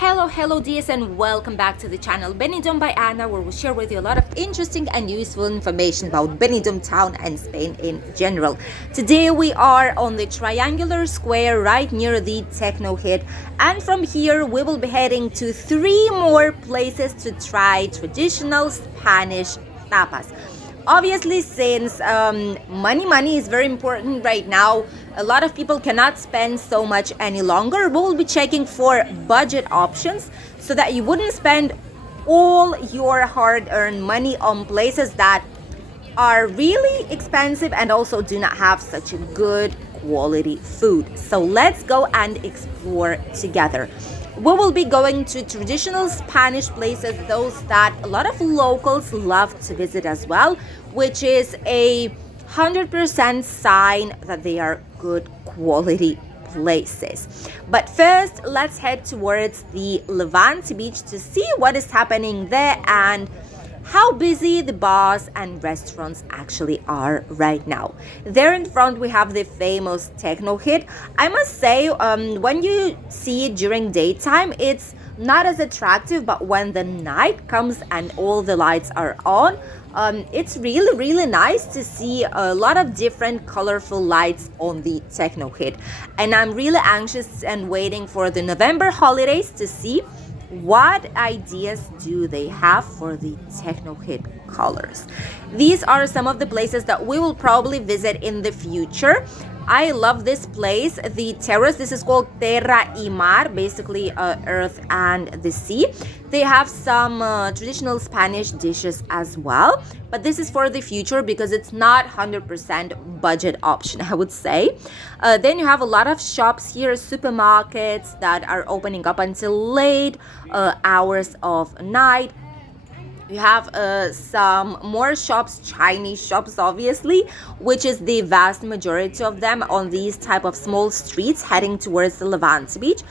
Hello dears, and welcome back to the channel Benidorm by Ana, where we share with you a lot of interesting and useful information about Benidorm Town and Spain in general. Today we are on the triangular square right near the Techno hit, and from here we will be heading to 3 more places to try traditional Spanish tapas. Obviously, since money is very important right now, a lot of people cannot spend so much any longer. We'll be checking for budget options so that you wouldn't spend all your hard-earned money on places that are really expensive and also do not have such a good quality food. So let's go and explore together. We will be going to traditional Spanish places, those that a lot of locals love to visit as well, which is a 100% sign that they are good quality places. But first, let's head towards the Levante Beach to see what is happening there and how busy the bars and restaurants actually are right now. There in front we have the famous Techno hit. I must say, when you see it during daytime, it's not as attractive, but when the night comes and all the lights are on, it's really nice to see a lot of different colorful lights on the Techno hit. And I'm really anxious and waiting for the November holidays to see what ideas do they have for the Techno hit colors. These are some of the places that we will probably visit in the future. I love this place, the terrace. This is called Terra y Mar, basically earth and the sea. They have some traditional Spanish dishes as well, but this is for the future because it's not 100% budget option, I would say. Then you have a lot of shops here, supermarkets that are opening up until late hours of night. You have some more shops, Chinese shops obviously, which is the vast majority of them on these type of small streets heading towards the Levant Beach.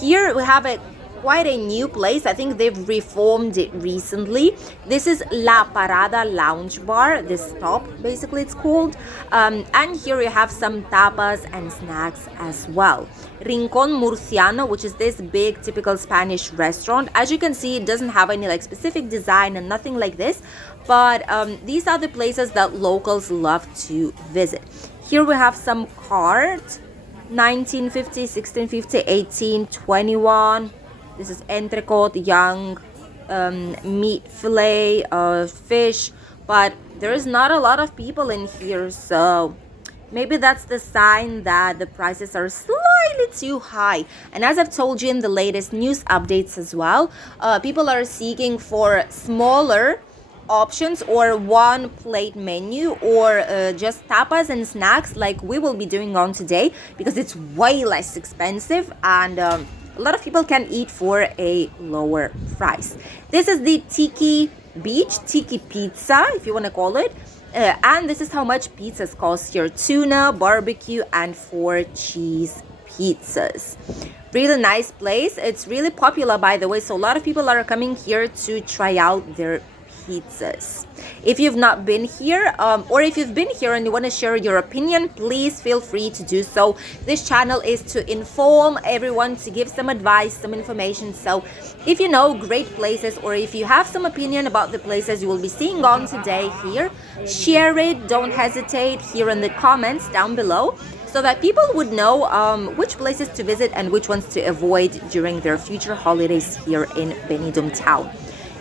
Here we have quite a new place. I think they've reformed it recently. This is La Parada Lounge Bar, this stop basically it's called. And here we have some tapas and snacks as well. Rincón Murciano, which is this big typical Spanish restaurant. As you can see, it doesn't have any specific design and nothing like this, but these are the places that locals love to visit. Here we have some cards, 1950, 1650, 1821. This is entrecote, young meat fillet, fish, but there is not a lot of people in here, so maybe that's the sign that the prices are slightly too high. And as I've told you in the latest news updates as well, people are seeking for smaller options or one plate menu or just tapas and snacks like we will be doing on today, because it's way less expensive and a lot of people can eat for a lower price. This is the Tiki Beach, Tiki Pizza, if you want to call it. And this is how much pizzas cost here. Tuna, barbecue, and 4 cheese pizzas. Really nice place. It's really popular, by the way, so a lot of people are coming here to try out their pizzas. If you've not been here, or if you've been here and you want to share your opinion, please feel free to do so. This channel is to inform everyone, to give some advice, some information. So if you know great places, or if you have some opinion about the places you will be seeing on today here, share it. Don't hesitate here in the comments down below, so that people would know which places to visit and which ones to avoid during their future holidays here in Benidorm Town.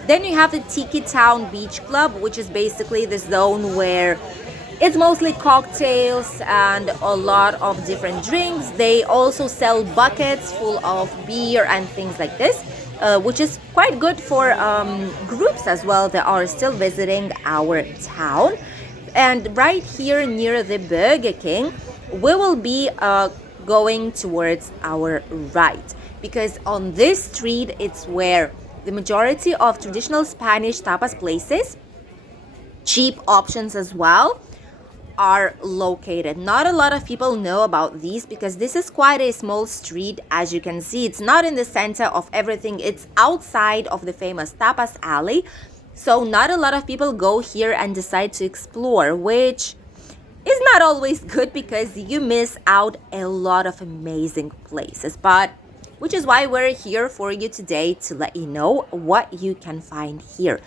Then you have the Tiki Town Beach Club, which is basically the zone where it's mostly cocktails and a lot of different drinks. They also sell buckets full of beer and things like this, which is quite good for groups as well that are still visiting our town. And right here near the Burger King, we will be going towards our right, because on this street it's where the majority of traditional Spanish tapas places, cheap options as well, are located. Not a lot of people know about these because this is quite a small street. As you can see, it's not in the center of everything. It's outside of the famous Tapas Alley. So not a lot of people go here and decide to explore, which is not always good because you miss out a lot of amazing places. But which is why we're here for you today to let you know what you can find here.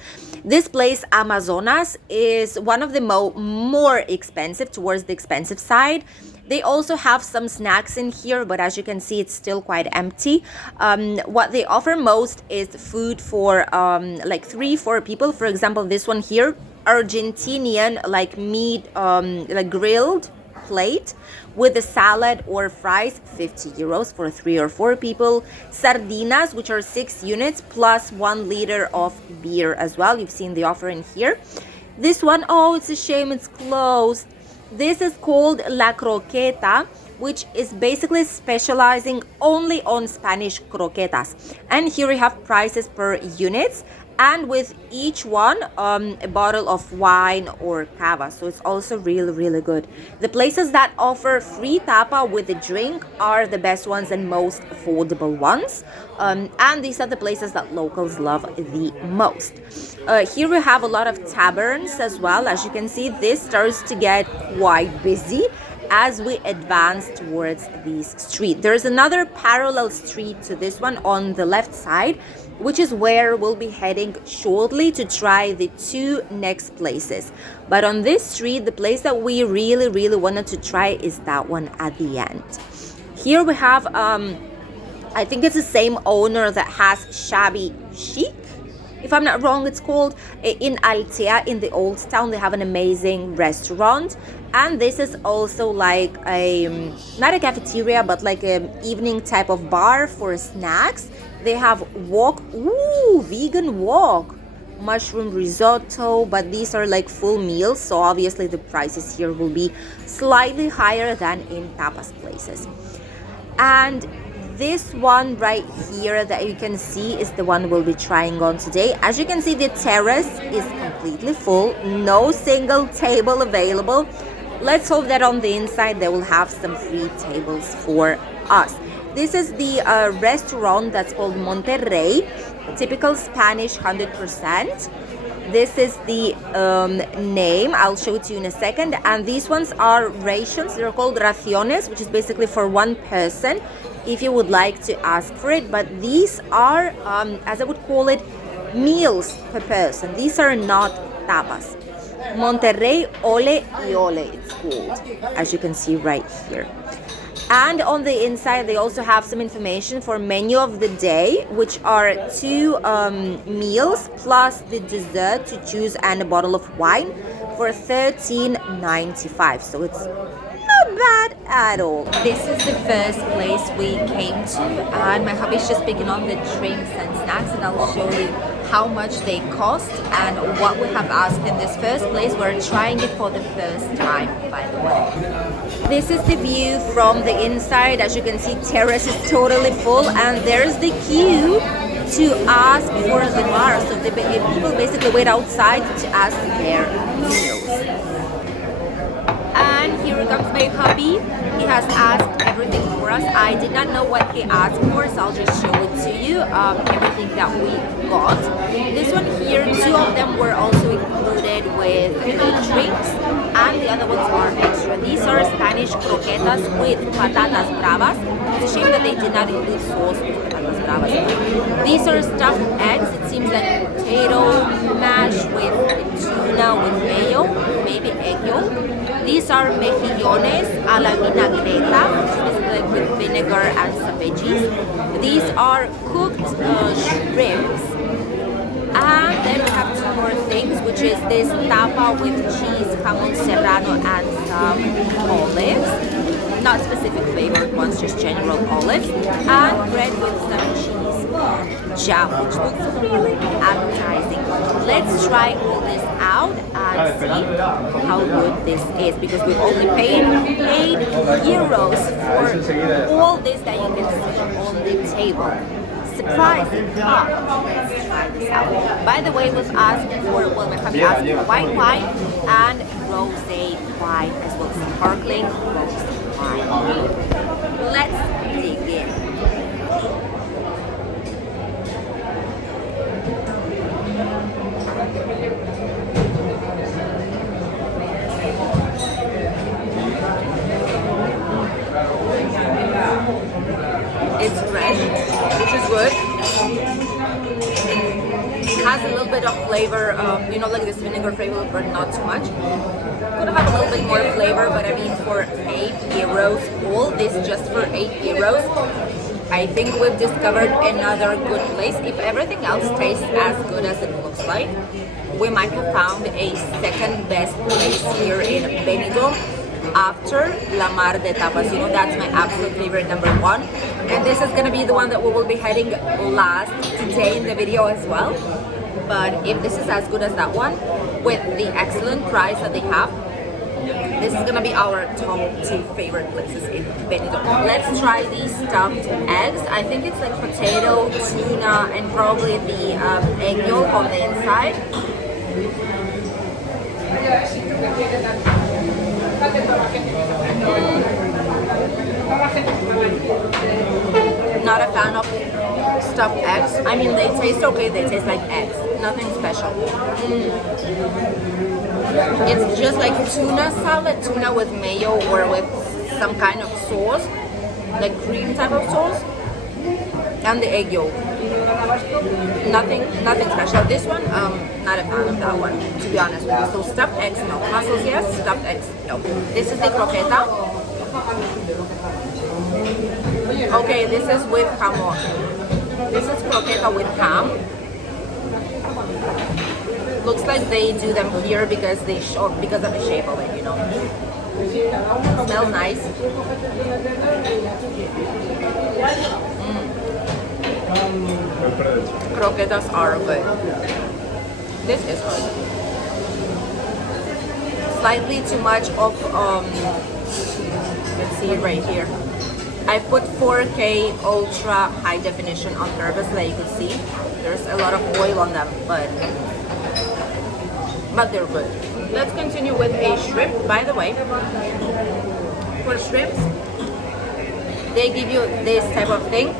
This place, Amazonas, is one of the more expensive, towards the expensive side. They also have some snacks in here, but as you can see, it's still quite empty. What they offer most is food for like 3-4 people. For example, this one here, Argentinian like meat, like grilled plate with a salad or fries, 50 euros for 3 or 4 people. Sardinas, which are 6 units plus 1 liter of beer as well. You've seen the offer in here. This one, oh, it's a shame it's closed. This is called La Croqueta, which is basically specializing only on Spanish croquetas. And here we have prices per units, and with each one a bottle of wine or cava. So it's also really good. The places that offer free tapa with a drink are the best ones and most affordable ones, and these are the places that locals love the most. Here we have a lot of taverns as well. As you can see, this starts to get quite busy as we advance towards this street. There's another parallel street to this one on the left side, which is where we'll be heading shortly to try the 2 next places. But on this street, the place that we really wanted to try is that one at the end. Here we have, I think it's the same owner that has Shabby Chic, if I'm not wrong, it's called, in Altea, in the Old Town. They have an amazing restaurant, and this is also like a, not a cafeteria, but like an evening type of bar for snacks. They have wok, vegan wok, mushroom risotto, but these are like full meals, so obviously the prices here will be slightly higher than in tapas places. And this one right here that you can see is the one we'll be trying on today. As you can see, the terrace is completely full, no single table available. Let's hope that on the inside they will have some free tables for us. This is the restaurant that's called Monterrey, typical Spanish 100%. This is the name. I'll show it to you in a second. And these ones are rations. They're called raciones, which is basically for one person if you would like to ask for it. But these are, as I would call it, meals per person. These are not tapas. Monterrey Ole y Ole, it's called, as you can see right here. And on the inside, they also have some information for menu of the day, which are 2 meals plus the dessert to choose and a bottle of wine for $13.95. So it's not bad at all. This is the first place we came to, and my hubby's just picking on the drinks and snacks, and I'll show you how much they cost and what we have asked in this first place. We're trying it for the first time, by the way. This is the view from the inside. As you can see, terrace is totally full, and there's the queue to ask for the bar. So the people basically wait outside to ask their meals. And here comes my hubby. He has asked everything for us. I did not know what he asked for, so I'll just show it to you, everything that we got. This one here, 2 of them were also included with drinks, and the other ones are extra. These are Spanish croquetas with patatas bravas. It's a shame that they did not include sauce with patatas bravas. These are stuffed eggs. It seems like potato mash with tuna with mayo, maybe egg yolk. These are mejillones a la vinagreta, which is basically with vinegar and some veggies. These are cooked shrimps. And then we have 2 more things, which is this tapa with cheese, jamon serrano, and some olives. Not specific flavored ones, just general olives. And bread with some cheese jam, which looks really appetizing. Let's try all this out and see how good this is, because we've only paid 8 euros for all this that you can see on the table. Surprising, huh? Let's try this out. By the way, we've asked for, well, my hubby asked for white wine and rosé wine as well, sparkling rosé wine. Let's dig in. It's fresh. Has a little bit of flavor, you know, like this vinegar flavor, but not too much. Could have a little bit more flavor, but I mean, for €8, all this just for €8, I think we've discovered another good place. If everything else tastes as good as it looks like, we might have found a second best place here in Benidorm after La Mar de Tapas. You know, that's my absolute favorite, #1. And this is gonna be the one that we will be heading last today in the video as well. But if this is as good as that one, with the excellent price that they have, this is gonna be our top 2 favorite places in Benidorm. Let's try these stuffed eggs. I think it's like potato, tuna, and probably the egg yolk on the inside. Not a fan of stuffed eggs. I mean, they taste okay, they taste like eggs. Nothing special. It's just like tuna salad, tuna with mayo or with some kind of sauce, like cream type of sauce, and the egg yolk. Nothing special. This one, not a fan of that one, to be honest with you. So stuffed eggs, no. Mussels, yes. Stuffed eggs, no. This is the croqueta. Okay, this is with jamon. This is croqueta with ham. Looks like they do them here because of the shape of it, you know. Smells nice. Croquetas are good. This is good. Slightly too much of let's see it right here. I put 4K ultra high definition on purpose, like you could see. There's a lot of oil on them, but they're good. Let's continue with a shrimp. By the way, for shrimps, they give you this type of thing.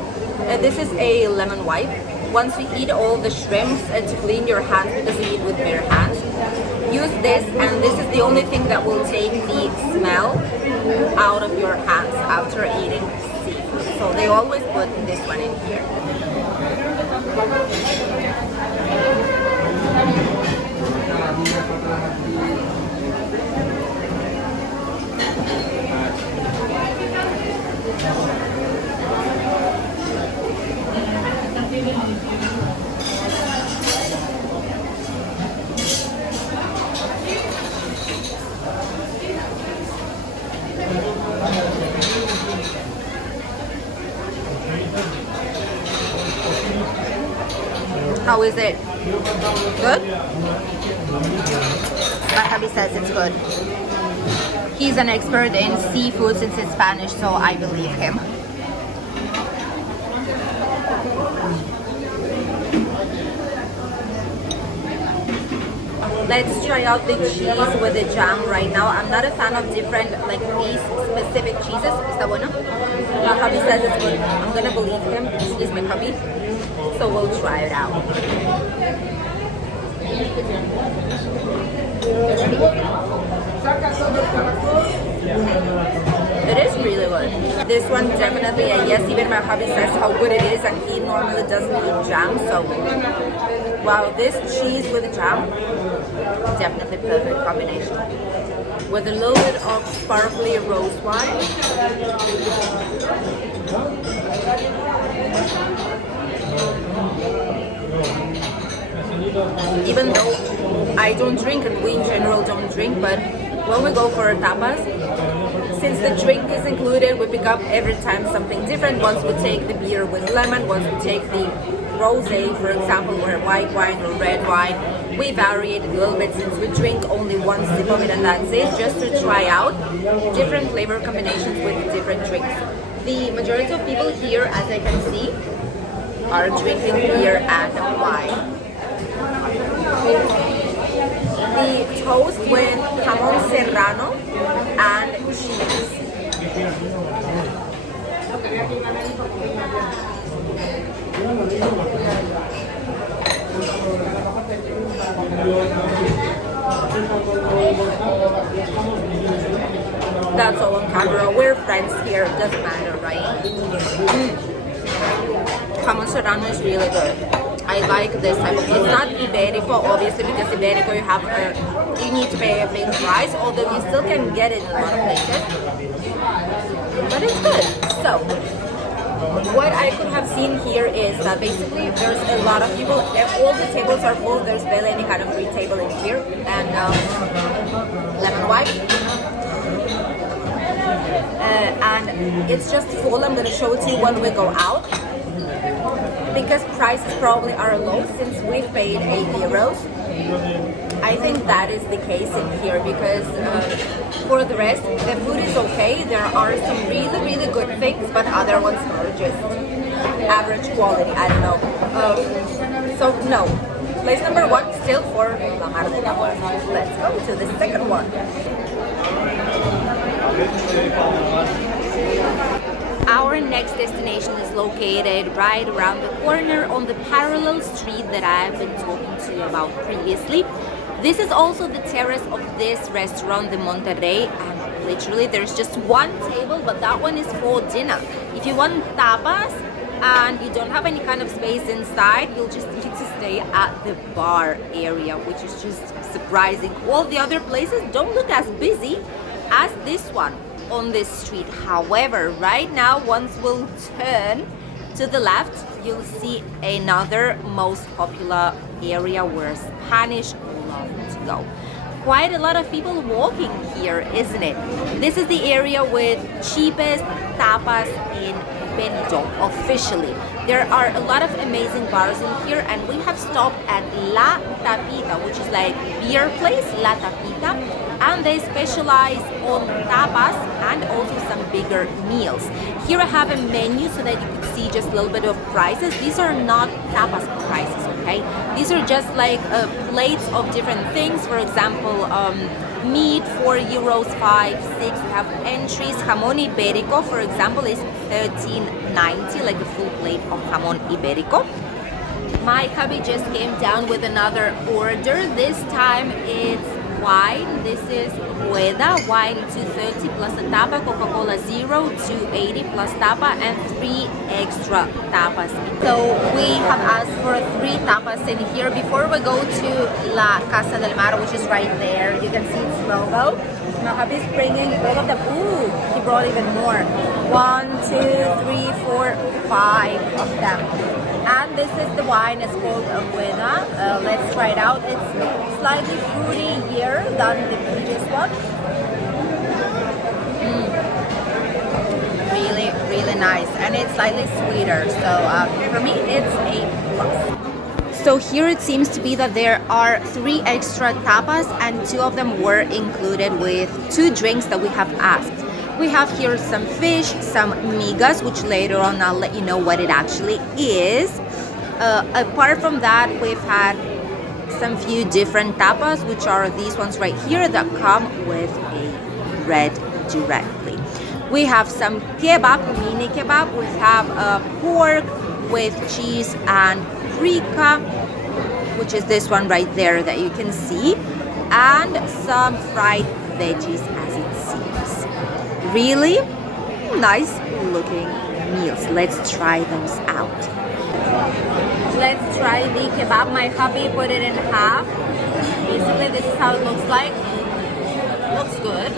This is a lemon wipe. Once you eat all the shrimps, to clean your hands because you eat with bare hands, use this, and this is the only thing that will take the smell out of your hands after eating seafood. So they always put this one in here. How is it? Good? My hubby says it's good. He's an expert in seafood since it's Spanish, so I believe him. Let's try out the cheese with the jam right now. I'm not a fan of different, like these specific cheeses. Está bueno? My hubby says it's good. I'm gonna believe him. He's my hubby. So we'll try it out. It is really good. This one definitely a yes. Even my hubby says how good it is, and he normally doesn't eat jam. So wow, this cheese with jam, definitely perfect combination. With a little bit of sparkly rose wine. Even though I don't drink, and we in general don't drink, but when we go for tapas, since the drink is included, we pick up every time something different. Once we take the beer with lemon, once we take the rosé, for example, or white wine or red wine, we vary it a little bit since we drink only one sip of it and that's it, just to try out different flavor combinations with different drinks. The majority of people here, as I can see, are drinking beer and wine. The toast with jamon serrano and cheese. That's all on camera. We're friends here, doesn't matter, right? Jamon serrano is really good. I like this type of, it's not Iberico, obviously, because Iberico you need to pay a big price, although you still can get it in a lot of places. But it's good. So, what I could have seen here is that basically there's a lot of people, all the tables are full, there's barely any kind of free table in here, and lemon wine. And it's just full. I'm going to show it to you when we go out, because prices probably are low since we've paid €8. I think that is the case in here, because for the rest, the food is okay. There are some really, really good things, but other ones are just average quality. I don't know. So no. Place number 1 still for La Mar de Tapas. Let's go to the second one. Our next destination is located right around the corner on the parallel street that I've been talking to you about previously. This is also the terrace of this restaurant, the Monterrey, and literally there's just one table, but that one is for dinner. If you want tapas and you don't have any kind of space inside, you'll just need to stay at the bar area, which is just surprising. All the other places don't look as busy as this one on this street. However, right now, once we'll turn to the left, you'll see another most popular area where Spanish love to go. Quite a lot of people walking here, isn't it? This is the area with cheapest tapas in Benidorm, officially. There are a lot of amazing bars in here, and we have stopped at La Tapita, which is like beer place, La Tapita, and they specialize on tapas and also some bigger meals. Here I have a menu so that you could see just a little bit of prices. These are not tapas prices, okay? These are just like plates of different things. For example, meat, €4, 5, 6. We have entries. Jamón Ibérico, for example, is $13.90, like a full plate of jamón Ibérico. My hubby just came down with another order. This time it's wine. This is Rueda wine, $2.30 plus a tapa, Coca-Cola Zero, $2.80 plus tapa, and 3 extra tapas. So we have asked for 3 tapas in here. Before we go to La Casa del Mar, which is right there, you can see its logo. My hubby's bringing all of the food. He brought even more. 1, 2, 3, 4, 5 of them. And this is the wine. It's called Rueda. Let's try it out. It's slightly fruitier than the previous one. Really, really nice. And it's slightly sweeter. So for me, it's a plus. So here it seems to be that there are 3 extra tapas, and 2 of them were included with 2 drinks that we have asked. We have here some fish, some migas, which later on I'll let you know what it actually is. Apart from that, we've had some few different tapas, which are these ones right here that come with a bread directly. We have some kebab, mini kebab. We have pork with cheese and paprika, which is this one right there that you can see, and some fried veggies as it seems. Really nice looking meals. Let's try those out. Let's try the kebab. My hubby put it in half. Basically, this is how it looks like. Looks good.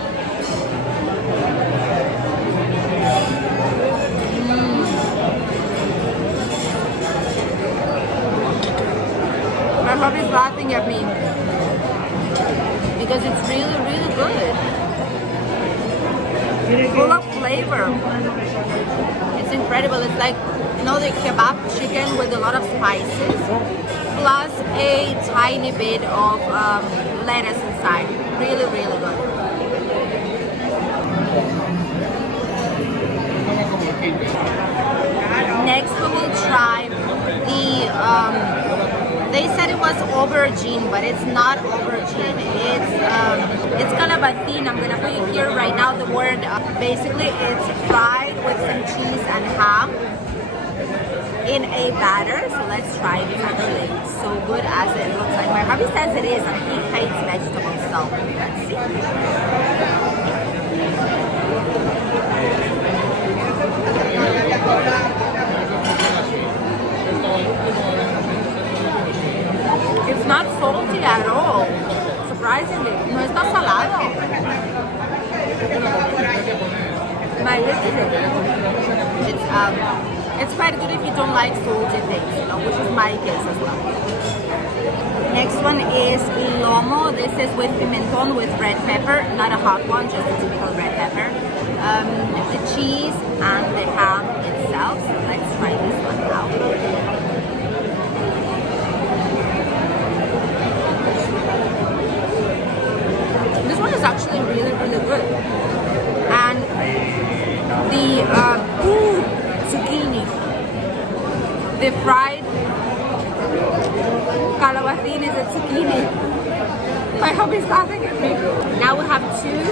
My hubby's laughing at me because it's really, really good. Full of flavor. It's incredible. It's like, you know, the kebab chicken with a lot of spices plus a tiny bit of lettuce inside. Really, really good. Next we will try the they said it was aubergine, but it's not aubergine. It's calabatin. I'm gonna put it here right now. The word basically it's fried with some cheese and ham in a batter. So let's try it. It's actually so good as it looks like. My hubby says it is, and he hates vegetables. So let's see. It's not salty at all, surprisingly. No está salado. My lips. It's quite good if you don't like salty things, you know, which is my case as well. Next one is lomo. This is with pimentón with red pepper, not a hot one, just a typical red pepper. The cheese and the ham itself. So let's try this one out. This one is actually really, really good. And the zucchini, the fried calabacín is a zucchini. My hubby's laughing at me. Now we have two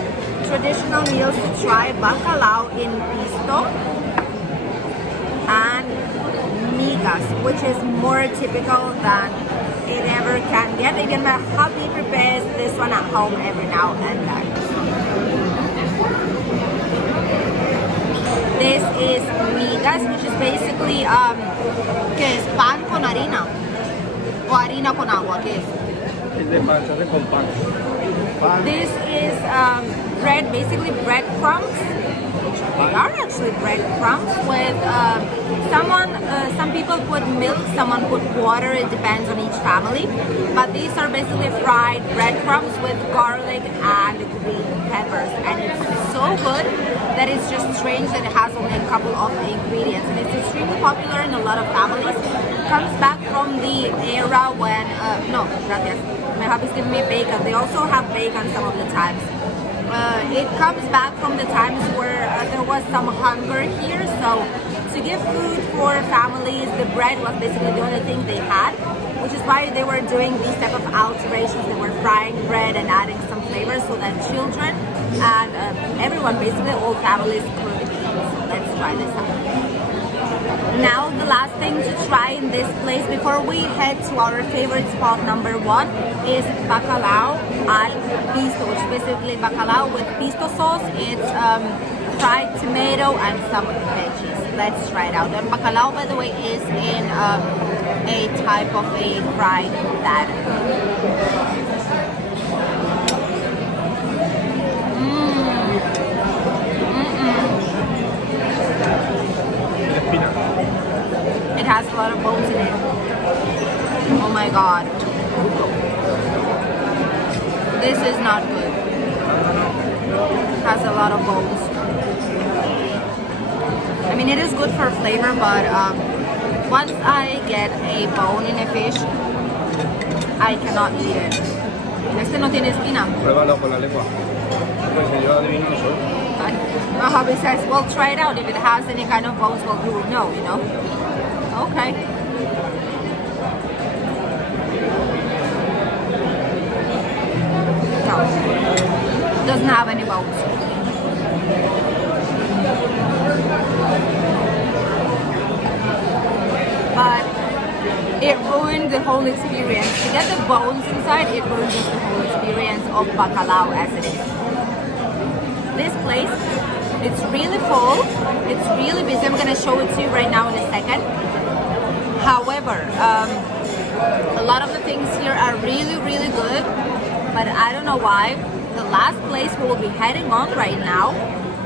traditional meals to try: bacalao in pisto and migas, which is more typical than it ever can get. Even my hubby prepares this one at home every now and then. This is migas, which is basically ¿qué es? Pan con harina o harina con agua. ¿Qué es? This is bread, basically breadcrumbs. They are actually breadcrumbs with some people put milk, someone put water. It depends on each family. But these are basically fried breadcrumbs with garlic and green peppers, and it's so good that it's just strange that it has only a couple of ingredients, and it's extremely popular in a lot of families. It comes back from the era when no, gracias. My hubby's giving me bacon. They also have bacon some of the times. It comes back from the times where there was some hunger here, so to give food for families, the bread was basically the only thing they had, which is why they were doing these type of alterations. They were frying bread and adding some flavors so that children and everyone, basically all families, could eat. So let's try this out. Now the last thing to try in this place before we head to our favorite spot number one is bacalao al pisto, which is basically bacalao with pisto sauce. It's fried tomato and some veggies. Let's try it out. And bacalao, by the way, is in a type of a fried batter. It has a lot of bones in it. Oh my god. This is not good. It has a lot of bones. I mean, it is good for flavor, but once I get a bone in a fish, I cannot eat it. Este no tiene espina. Pruébalo con la lengua. Pues yo adivino eso. My hubby says, well, try it out. If it has any kind of bones, well, you will know, you know. Okay. No. Doesn't have any bones. But it ruined the whole experience. To get the bones inside, it ruined just the whole experience of bacalao as it is. This place, it's really full. It's really busy. I'm gonna show it to you right now in a second. However, a lot of the things here are really, really good, but I don't know why. The last place we'll be heading on right now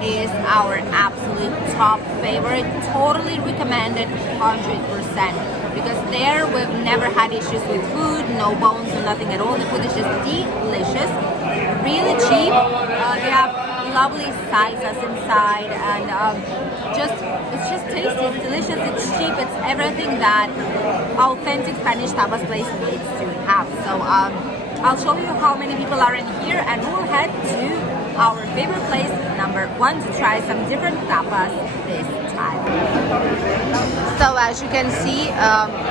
is our absolute top favorite, totally recommended, 100%. Because there we've never had issues with food, no bones, no nothing at all. The food is just delicious, really cheap. They have lovely salsas inside, and it's just tasty, it's delicious, it's cheap, it's everything that authentic Spanish tapas place needs to have. So I'll show you how many people are in here, and we'll head to our favorite place number one to try some different tapas this time. So as you can see,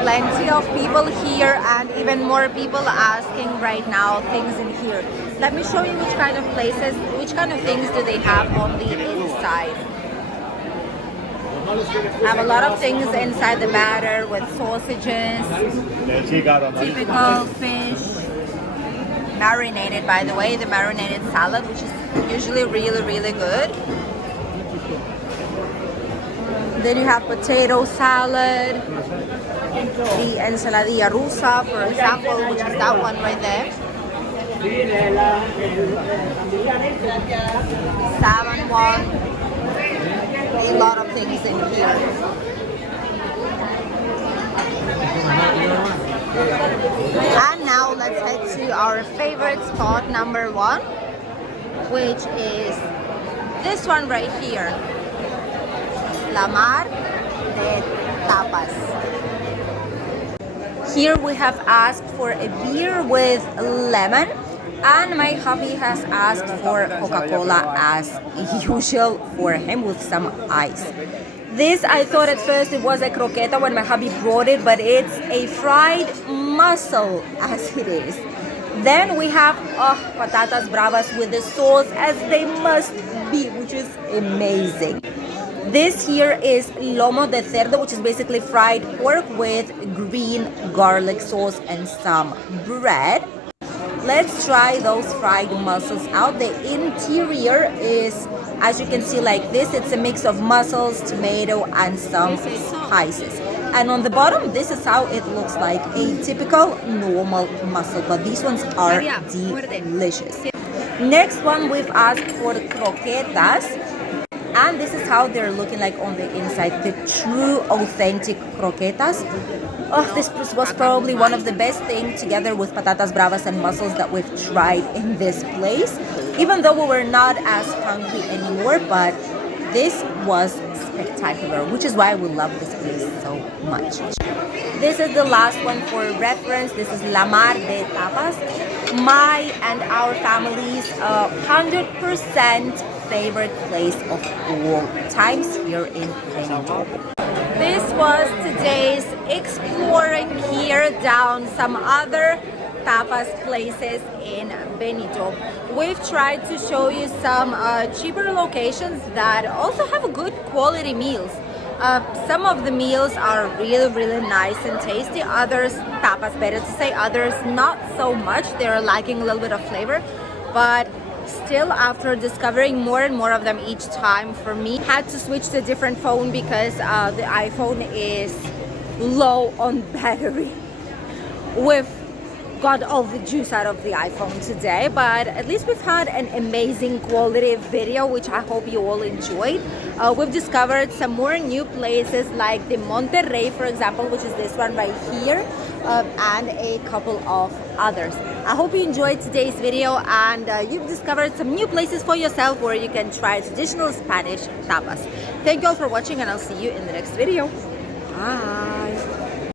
plenty of people here, and even more people asking right now things in here. Let me show you which kind of places, which kind of things do they have on the inside. Have a lot of things inside the batter with sausages, typical fish, marinated, by the way, the marinated salad, which is usually really, really good. Then you have potato salad, the ensaladilla rusa, for example, which is that one right there. Salmon one. A lot of things in here. And now let's head to our favorite spot number 1, which is this one right here, La Mar de Tapas. Here we have asked for a beer with lemon, and my hubby has asked for Coca-Cola as usual for him with some ice. This, I thought at first it was a croqueta when my hubby brought it, but it's a fried mussel as it is. Then we have patatas bravas with the sauce as they must be, which is amazing. This here is lomo de cerdo, which is basically fried pork with green garlic sauce and some bread. Let's try those fried mussels out. The interior is, as you can see, like this. It's a mix of mussels, tomato, and some spices. And on the bottom, this is how it looks like, a typical normal mussel, but these ones are delicious. Next one, we've asked for croquetas, and this is how they're looking like on the inside, the true authentic croquetas. This was probably one of the best things, together with patatas bravas and mussels, that we've tried in this place, even though we were not as hungry anymore. But this was spectacular, which is why we love this place so much. This is the last one for reference. This is La Mar de Tapas, my and our family's 100% favorite place of all times here in Benidorm. This was today's exploring here down some other tapas places in Benidorm. We've tried to show you some cheaper locations that also have good quality meals. Some of the meals are really nice and tasty. Others, tapas better to say, others not so much. They're lacking a little bit of flavor. But still, after discovering more and more of them each time, for me, had to switch to a different phone because the iPhone is low on battery. We've got all the juice out of the iPhone today, but at least we've had an amazing quality video, which I hope you all enjoyed. We've discovered some more new places like the Monterrey, for example, which is this one right here, and a couple of others. I hope you enjoyed today's video and you've discovered some new places for yourself where you can try traditional Spanish tapas. Thank you all for watching, and I'll see you in the next video. Bye.